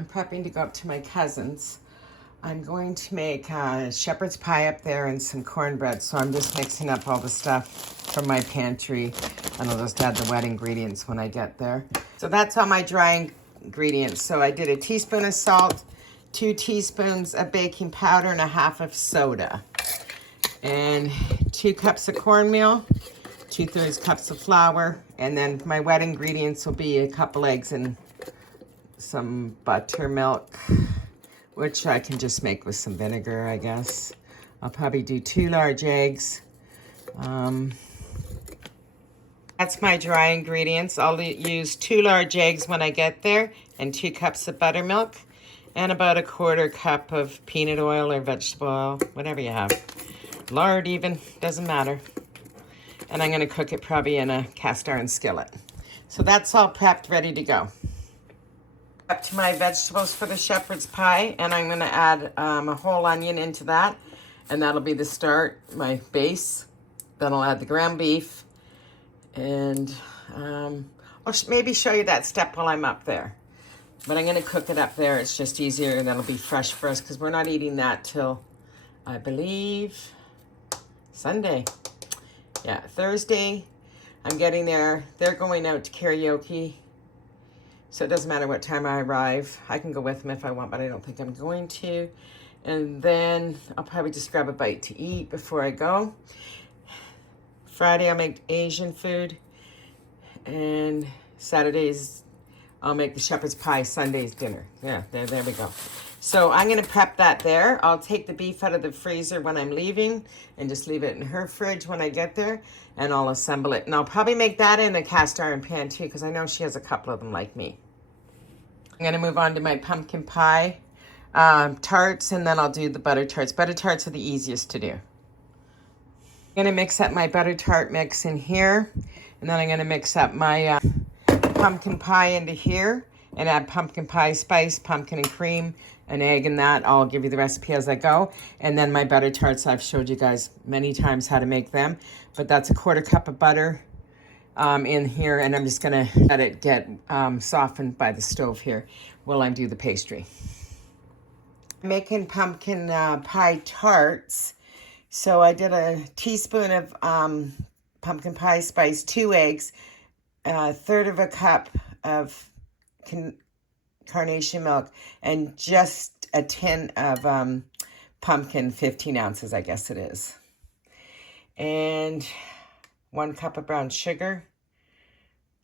I'm prepping to go up to my cousin's. I'm going to make shepherd's pie up there and some cornbread. So I'm just mixing up all the stuff from my pantry, and I'll just add the wet ingredients when I get there. So that's all my dry ingredients. So I did a teaspoon of salt, 2 teaspoons of baking powder, and a half of soda. And 2 cups of cornmeal, 2/3 cups of flour, and then my wet ingredients will be a couple eggs and some buttermilk, which I can just make with some vinegar, I guess. I'll probably do 2 large eggs. That's my dry ingredients. I'll use 2 large eggs when I get there, and 2 cups of buttermilk, and about a 1/4 cup of peanut oil or vegetable oil, whatever you have. Lard even, doesn't matter. And I'm gonna cook it probably in a cast iron skillet. So that's all prepped, ready to go. Up to my vegetables for the shepherd's pie, and I'm gonna add a whole onion into that, and that'll be the start, my base. Then I'll add the ground beef, and I'll maybe show you that step while I'm up there. But I'm gonna cook it up there. It's just easier, and that'll be fresh for us because we're not eating that till, I believe, Sunday. Yeah, Thursday. I'm getting there. They're going out to karaoke. So it doesn't matter what time I arrive. I can go with them if I want, but I don't think I'm going to. And then I'll probably just grab a bite to eat before I go. Friday I'll make Asian food. And Saturdays I'll make the shepherd's pie. Sunday's dinner. Yeah, there we go. So I'm going to prep that there. I'll take the beef out of the freezer when I'm leaving and just leave it in her fridge when I get there, and I'll assemble it. And I'll probably make that in a cast iron pan too, because I know she has a couple of them like me. I'm going to move on to my pumpkin pie tarts, and then I'll do the butter tarts. Butter tarts are the easiest to do. I'm going to mix up my butter tart mix in here, and then I'm going to mix up my pumpkin pie into here and add pumpkin pie spice, pumpkin and cream, an egg, and that. I'll give you the recipe as I go. And then my butter tarts, I've showed you guys many times how to make them, but that's a 1/4 cup of butter in here, and I'm just gonna let it get softened by the stove here while I do the pastry. I'm making pumpkin pie tarts. So I did a teaspoon of pumpkin pie spice, 2 eggs, 1/3 of a cup of carnation milk, and just a tin of pumpkin, 15 ounces, I guess it is. And 1 cup of brown sugar.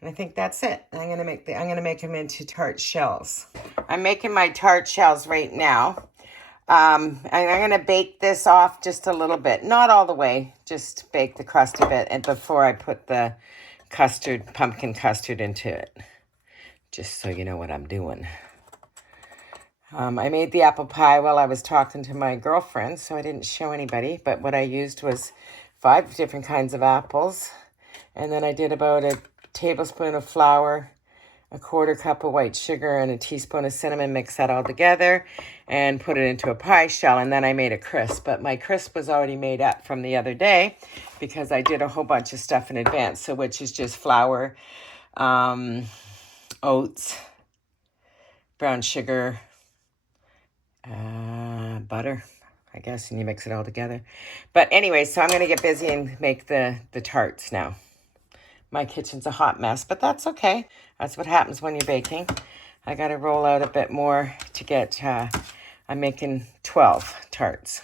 And I think that's it. I'm gonna make them into tart shells. I'm making my tart shells right now. And I'm gonna bake this off just a little bit, not all the way, just bake the crust a bit, and before I put the pumpkin custard into it. Just so you know what I'm doing. I made the apple pie while I was talking to my girlfriend, so I didn't show anybody, but what I used was 5 different kinds of apples, and then I did about a tablespoon of flour, a 1/4 cup of white sugar, and a teaspoon of cinnamon. Mix that all together and put it into a pie shell, and then I made a crisp, but my crisp was already made up from the other day because I did a whole bunch of stuff in advance, so which is just flour, oats, brown sugar, butter, I guess, and you mix it all together. But anyway, so I'm going to get busy and make the tarts now. My kitchen's a hot mess, but that's okay. That's what happens when you're baking. I got to roll out a bit more to get, I'm making 12 tarts.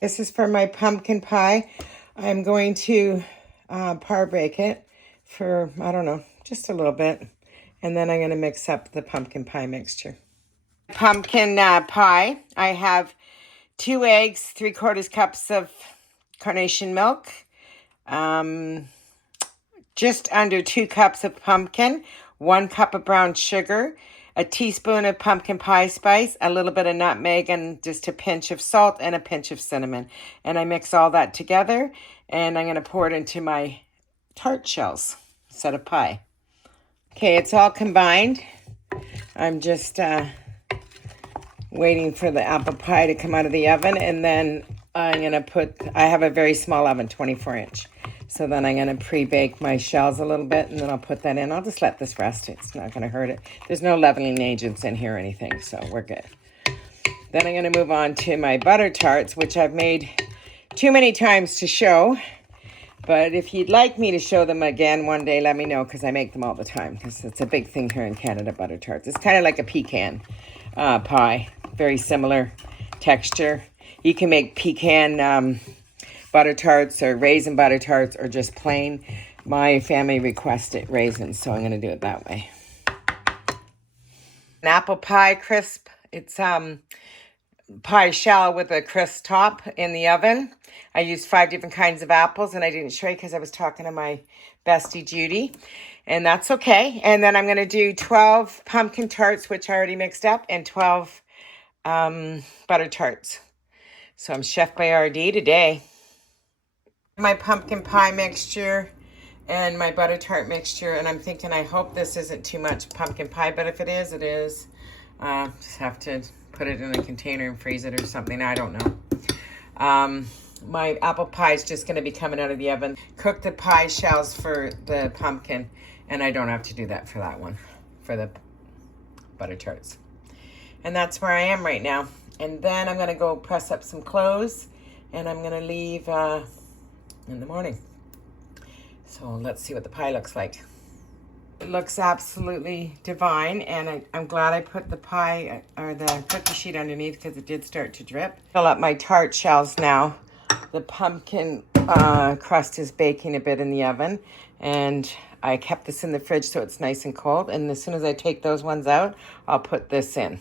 This is for my pumpkin pie. I'm going to par bake it for, I don't know, just a little bit. And then I'm going to mix up the pumpkin pie mixture. Pumpkin pie, I have 2 eggs, 3/4 cups of carnation milk, just under 2 cups of pumpkin, 1 cup of brown sugar, a teaspoon of pumpkin pie spice, a little bit of nutmeg, and just a pinch of salt and a pinch of cinnamon. And I mix all that together, and I'm going to pour it into my tart shells instead of pie. Okay, it's all combined. I'm just waiting for the apple pie to come out of the oven, and then I'm going to I have a very small oven, 24-inch. So then I'm going to pre-bake my shells a little bit, and then I'll put that in. I'll just let this rest. It's not going to hurt it. There's no leavening agents in here or anything, so we're good. Then I'm going to move on to my butter tarts, which I've made too many times to show. But if you'd like me to show them again one day, let me know, because I make them all the time, because it's a big thing here in Canada, butter tarts. It's kind of like a pecan pie, very similar texture. You can make pecan butter tarts or raisin butter tarts or just plain. My family requested raisins, so I'm going to do it that way. An apple pie crisp. It's pie shell with a crisp top in the oven. I used 5 different kinds of apples, and I didn't show you because I was talking to my bestie Judy, and that's okay. And then I'm going to do 12 pumpkin tarts, which I already mixed up, and 12 butter tarts. So I'm Chef Boyardee today. My pumpkin pie mixture and my butter tart mixture, and I'm thinking, I hope this isn't too much pumpkin pie, but if it is, it is. Just have to put it in a container and freeze it or something. I don't know. My apple pie is just going to be coming out of the oven. Cook the pie shells for the pumpkin, and I don't have to do that for that one, for the butter tarts. And that's where I am right now. And then I'm going to go press up some clothes, and I'm going to leave in the morning. So let's see what the pie looks like. It looks absolutely divine, and I'm glad I put the pie or the cookie sheet underneath, because it did start to drip. Fill up my tart shells now. The pumpkin crust is baking a bit in the oven, and I kept this in the fridge so it's nice and cold, and as soon as I take those ones out, I'll put this in.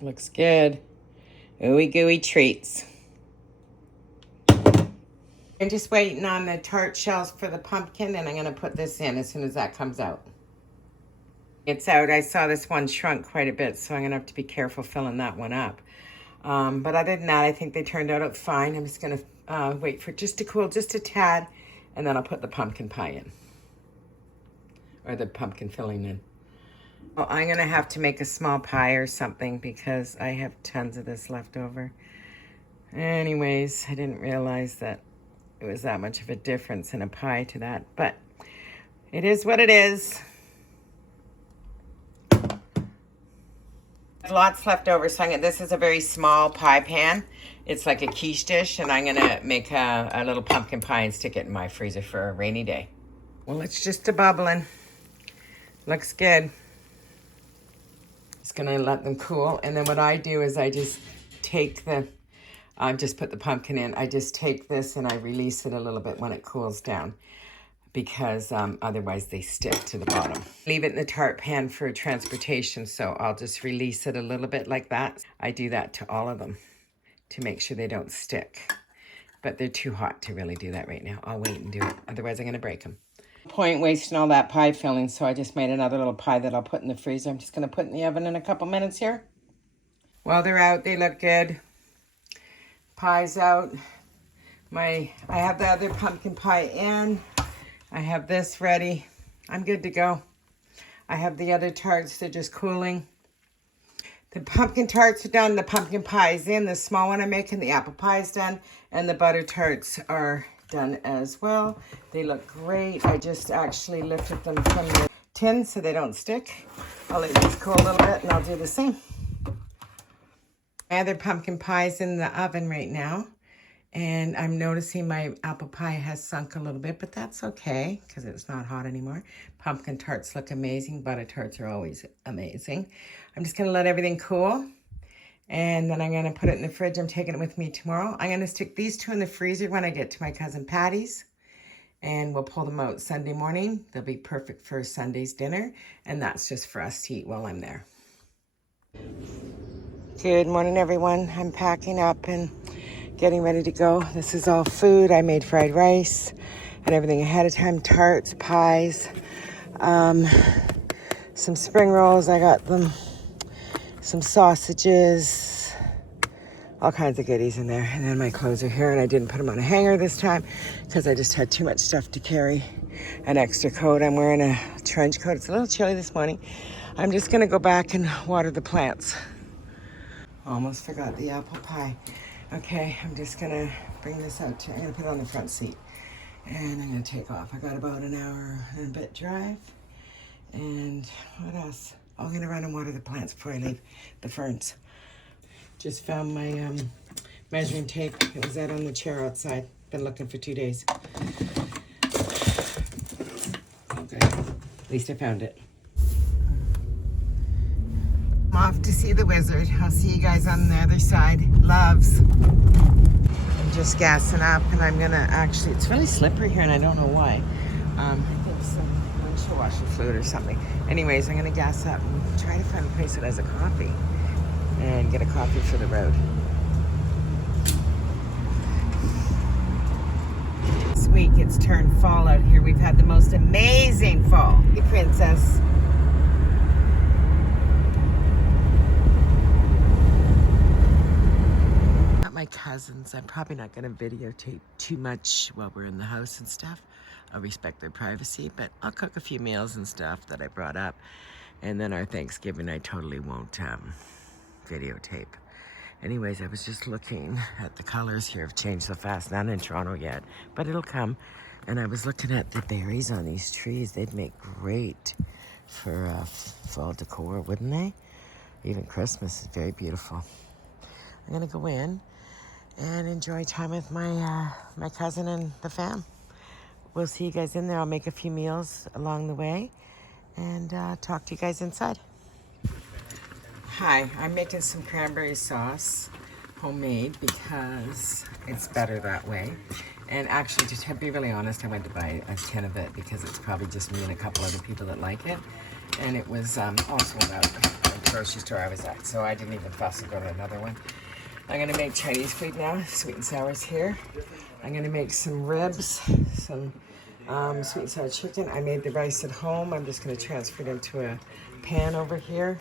Looks good. Ooey gooey treats. I'm just waiting on the tart shells for the pumpkin, and I'm going to put this in as soon as that comes out. It's out. I saw this one shrunk quite a bit, so I'm going to have to be careful filling that one up. But other than that, I think they turned out fine. I'm just going to wait for it just to cool just a tad, and then I'll put the pumpkin pie in. Or the pumpkin filling in. Well, I'm going to have to make a small pie or something, because I have tons of this left over. Anyways, I didn't realize that it was that much of a difference in a pie to that, but it is what it is. Lots left over, so this is a very small pie pan. It's like a quiche dish, and I'm gonna make a little pumpkin pie and stick it in my freezer for a rainy day. Well, it's just a bubbling. Looks good. Just gonna let them cool, and then what I do is I just take just put the pumpkin in. I just take this and I release it a little bit when it cools down, because otherwise they stick to the bottom. Leave it in the tart pan for transportation, so I'll just release it a little bit like that. I do that to all of them to make sure they don't stick, but they're too hot to really do that right now. I'll wait and do it, otherwise I'm gonna break them. Point wasting all that pie filling, so I just made another little pie that I'll put in the freezer. I'm just gonna put in the oven in a couple minutes here. While they're out, they look good. Pie's out. I have the other pumpkin pie in. I have this ready. I'm good to go. I have the other tarts, they're just cooling. The pumpkin tarts are done, the pumpkin pie is in, the small one I'm making, the apple pie is done, and the butter tarts are done as well. They look great. I just actually lifted them from the tin so they don't stick. I'll let these cool a little bit, and I'll do the same. My other pumpkin pie is in the oven right now, and I'm noticing my apple pie has sunk a little bit, but that's okay because it's not hot anymore. Pumpkin tarts look amazing. Butter tarts are always amazing. I'm just going to let everything cool, and then I'm going to put it in the fridge. I'm taking it with me tomorrow. I'm going to stick these two in the freezer when I get to my cousin Patty's, and we'll pull them out Sunday morning. They'll be perfect for Sunday's dinner, and that's just for us to eat while I'm there. Good morning, everyone. I'm packing up and getting ready to go. This is all food. I made fried rice and everything ahead of time. Tarts, pies, some spring rolls. I got them. Some sausages, all kinds of goodies in there. And then my clothes are here, and I didn't put them on a hanger this time because I just had too much stuff to carry. An extra coat. I'm wearing a trench coat. It's a little chilly this morning. I'm just going to go back and water the plants. Almost forgot the apple pie. Okay, I'm just gonna bring this out to, I'm gonna put it on the front seat and I'm gonna take off. I got about an hour and a bit drive. And what else? I'm gonna run and water the plants before I leave, the ferns. Just found my measuring tape. It was out on the chair outside. Been looking for 2 days. Okay, at least I found it. I'm off to see the wizard. I'll see you guys on the other side. Loves. I'm just gassing up and I'm gonna actually, it's really slippery here and I don't know why. I think some windshield washer fluid or something. Anyways, I'm gonna gas up and try to find a place that has a coffee and get a coffee for the road. This week it's turned fall out here. We've had the most amazing fall. Hey, princess. My cousins. I'm probably not going to videotape too much while we're in the house and stuff. I'll respect their privacy, but I'll cook a few meals and stuff that I brought up. And then our Thanksgiving, I totally won't videotape. Anyways, I was just looking at the colors here have changed so fast. Not in Toronto yet, but it'll come. And I was looking at the berries on these trees. They'd make great for fall decor, wouldn't they? Even Christmas is very beautiful. I'm going to go in and enjoy time with my my cousin and the fam. We'll see you guys in there. I'll make a few meals along the way and talk to you guys inside. Hi, I'm making some cranberry sauce, homemade, because it's better that way. And actually, to be really honest, I went to buy a tin of it because it's probably just me and a couple other people that like it. And it was all sold out at the grocery store I was at, so I didn't even fuss to go to another one. I'm gonna make Chinese food now. Sweet and sour's here. I'm gonna make some ribs, some sweet and sour chicken. I made the rice at home. I'm just gonna transfer it into a pan over here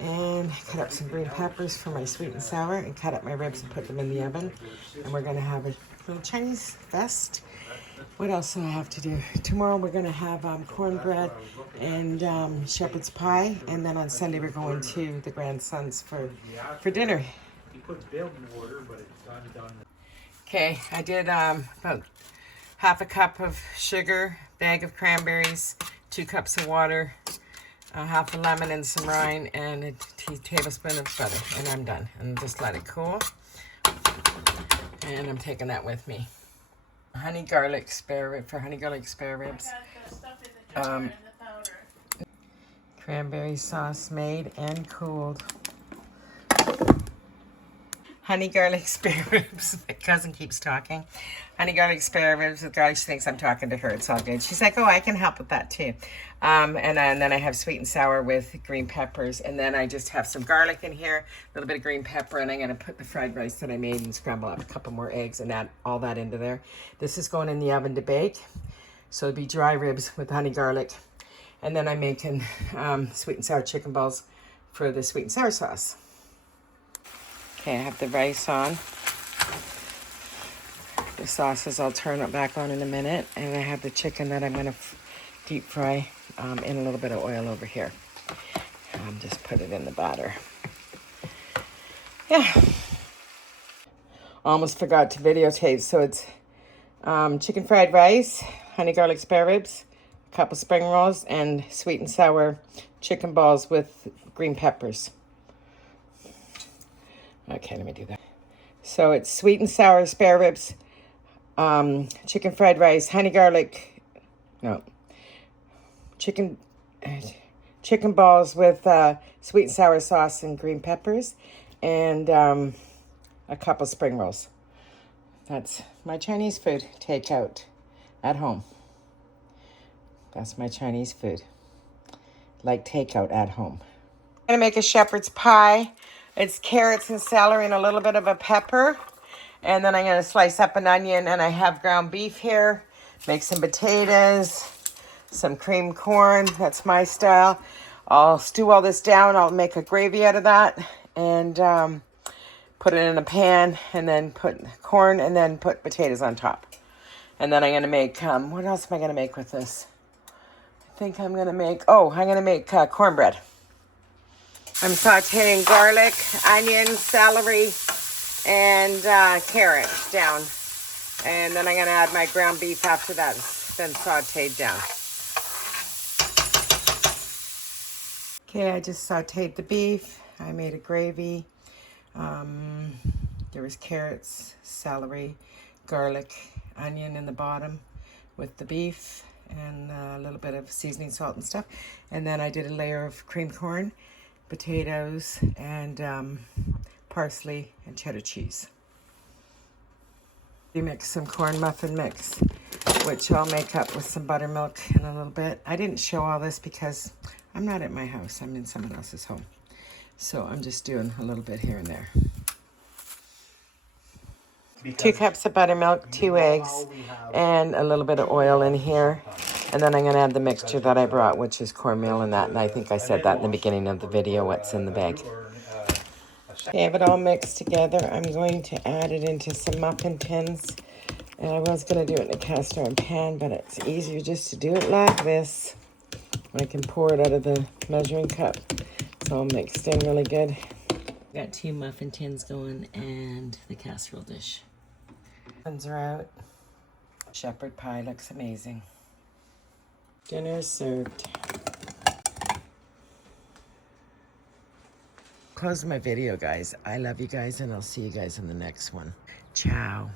and cut up some green peppers for my sweet and sour and cut up my ribs and put them in the oven. And we're gonna have a little Chinese fest. What else do I have to do? Tomorrow we're gonna have cornbread and shepherd's pie, and then on Sunday we're going to the grandsons for dinner. Okay, I did about half a cup of sugar, bag of cranberries, 2 cups of water, half a lemon and some rind, and a tablespoon of butter, and I'm done. And just let it cool. And I'm taking that with me. Honey garlic spare rib for honey garlic spare ribs. Cranberry sauce made and cooled. Honey garlic spare ribs. My cousin keeps talking. Honey garlic spare ribs with garlic. She thinks I'm talking to her. It's all good. She's like, oh, I can help with that too. And then I have sweet and sour with green peppers. And then I just have some garlic in here, a little bit of green pepper, and I'm going to put the fried rice that I made and scramble up a couple more eggs and add all that into there. This is going in the oven to bake. So it'll be dry ribs with honey garlic. And then I'm making sweet and sour chicken balls for the sweet and sour sauce. Okay, I have the rice on. The sauces I'll turn it back on in a minute. And I have the chicken that I'm going to deep fry in a little bit of oil over here. Just put it in the batter. Yeah. Almost forgot to videotape. So it's chicken fried rice, honey garlic spare ribs, a couple spring rolls, and sweet and sour chicken balls with green peppers. Okay, let me do that. So it's sweet and sour spare ribs, chicken fried rice, honey garlic, chicken balls with sweet and sour sauce and green peppers, and a couple spring rolls. That's my Chinese food takeout at home. That's my Chinese food. Like takeout at home. I'm gonna make a shepherd's pie. It's carrots and celery and a little bit of a pepper. And then I'm going to slice up an onion, and I have ground beef here. Make some potatoes, some creamed corn. That's my style. I'll stew all this down. I'll make a gravy out of that and put it in a pan, and then put corn and then put potatoes on top. And then I'm going to make, what else am I going to make with this? I think I'm going to make, I'm going to make cornbread. I'm sauteing garlic, onion, celery, and carrots down. And then I'm going to add my ground beef after that. It's been sauteed down. Okay, I just sauteed the beef. I made a gravy. There was carrots, celery, garlic, onion in the bottom with the beef and a little bit of seasoning, salt and stuff. And then I did a layer of cream corn, potatoes, and parsley and cheddar cheese. We mix some corn muffin mix, which I'll make up with some buttermilk in a little bit. I didn't show all this because I'm not at my house. I'm in someone else's home. So I'm just doing a little bit here and there. 2 cups of buttermilk, 2 eggs, and a little bit of oil in here. And then I'm going to add the mixture that I brought, which is cornmeal and that. And I think I said that in the beginning of the video, what's in the bag. Okay, I have it all mixed together. I'm going to add it into some muffin tins. And I was going to do it in a cast iron pan, but it's easier just to do it like this. I can pour it out of the measuring cup. It's all mixed in really good. Got 2 muffin tins going and the casserole dish. Muffins are out. Shepherd pie looks amazing. Dinner served. Close my video, guys. I love you guys, and I'll see you guys in the next one. Ciao.